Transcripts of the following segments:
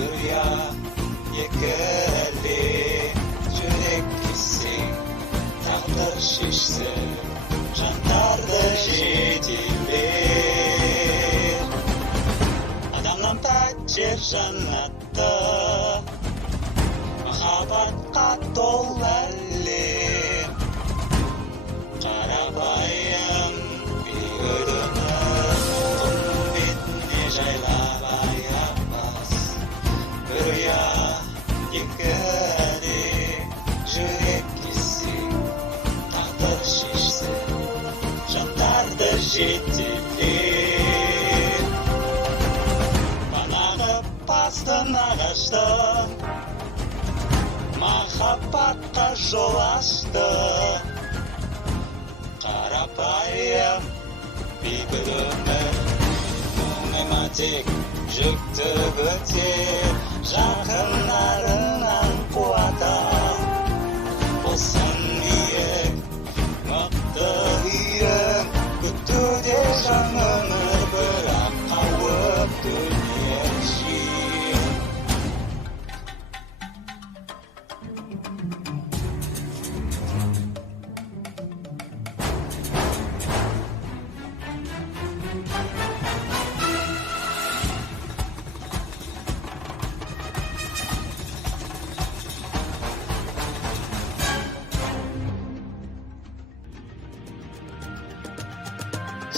Rüya yekeli Жүрек кессең тағдыр шешсе жандарды жетелер адамнан пәтер жаннатты махаббатқа толы әлем қарапайым бейгүліміз құм бетіне жайлап аяқ бас рüya екілі жүрек кессең тағдыр шешсе жандарды жетелер банағы бастың ағашты махаббатқа жол ашты қарапайым бейбіт өмір оңайма тек жүкті көтер жақындарыңнан қуат ал болсын үйің мықты үйің күтуде жаңа өмір бірақ қауіп төнер жиі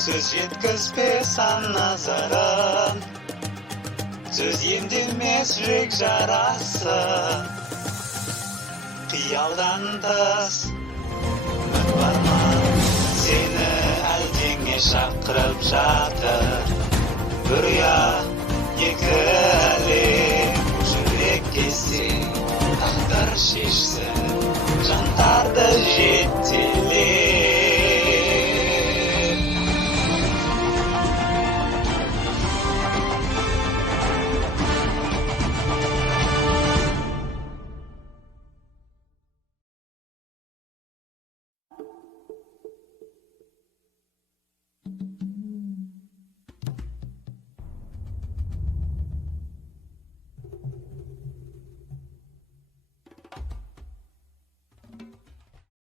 сөз жеткізбес сан назарын сөз емдемес жүрек жарасын қиялдан тыс үміт бар ма сені әлдене шақырып жатыр рüya екілі